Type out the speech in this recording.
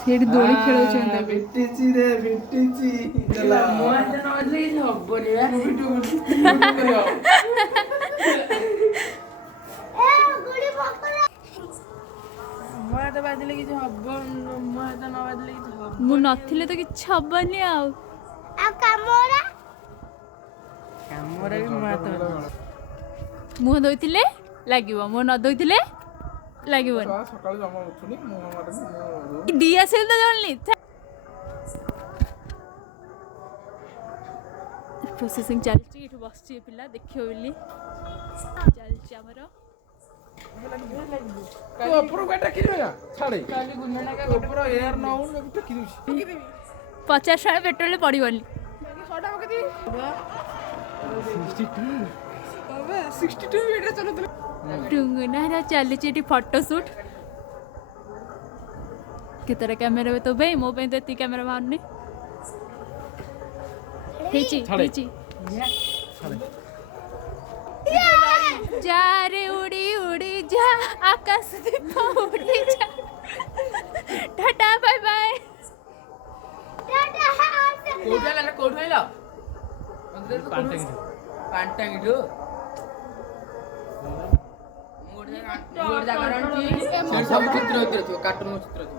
ସେଇଠି ଦୋଳି ଖେଳଉଛନ୍ତି ଏବେ। ବିଟିଛି ରେ ବିଟିଛି ହେଲା ମୁଁ ଆଜି ନହେଲେ କିଛି ହବନି ବା। ମୋ ହାତ ବାଜିଲେ କିଛି ହବ, ମୋ ହାତ ନ ବାଜିଲେ କିଛି ହବ। ମୁଁ ନଥିଲେ ତ କିଛି ହବନି ଆଉ। କାମରେ ବି ମୋ ହାତ ବାଜିବ। ମୁହଁ ଧୋଇଥିଲେ ଲାଗିବ, ମୁହଁ ନ ଧୋଇଥିଲେ ଲାଗିବନି। ସକାଳୁ ଜମା ଉଠୁନି ମୁଁ ଦିଆସିଲ ତ ଜଳନି। ପ୍ରୋସେସିଂ ଚାଲିଛି, ଏଠୁ ବସିଛି ଏ ପିଲା ଦେଖିବ ବୋଲି ଚାଲିଛି ଆମର। $50 ପେଟ୍ରୋଲ ପଡ଼ିବନି। ଟୁଙ୍ଗୁନାର ଚାଲିଛି ଏଠି ଫଟୋ ସୁଟ୍। କେତେଟା କ୍ୟାମେରା ବି ତ ଭାଇ, ମୋ ପାଇଁ ତ ଏତିକି କ୍ୟାମେରା ବାହାରୁନି। ହେଇଛି ହେଇଛି। ଯା ରେ ଉଡ଼ି ଉଡ଼ି ଯା, ଆକାଶ ଦୀପ ଉଡ଼ି ଯା। Tata bye bye. କୋଉଠୁ ଆଇଲ? ପାଣ୍ଟାଙ୍ଗିଠୁ। ଗୋଟେ ଜାଗାରେ ଆଣିଛି, ସବୁ ଚିତ୍ର ଥିବ, କାର୍ଟୁନ ଚିତ୍ର ଥିବ।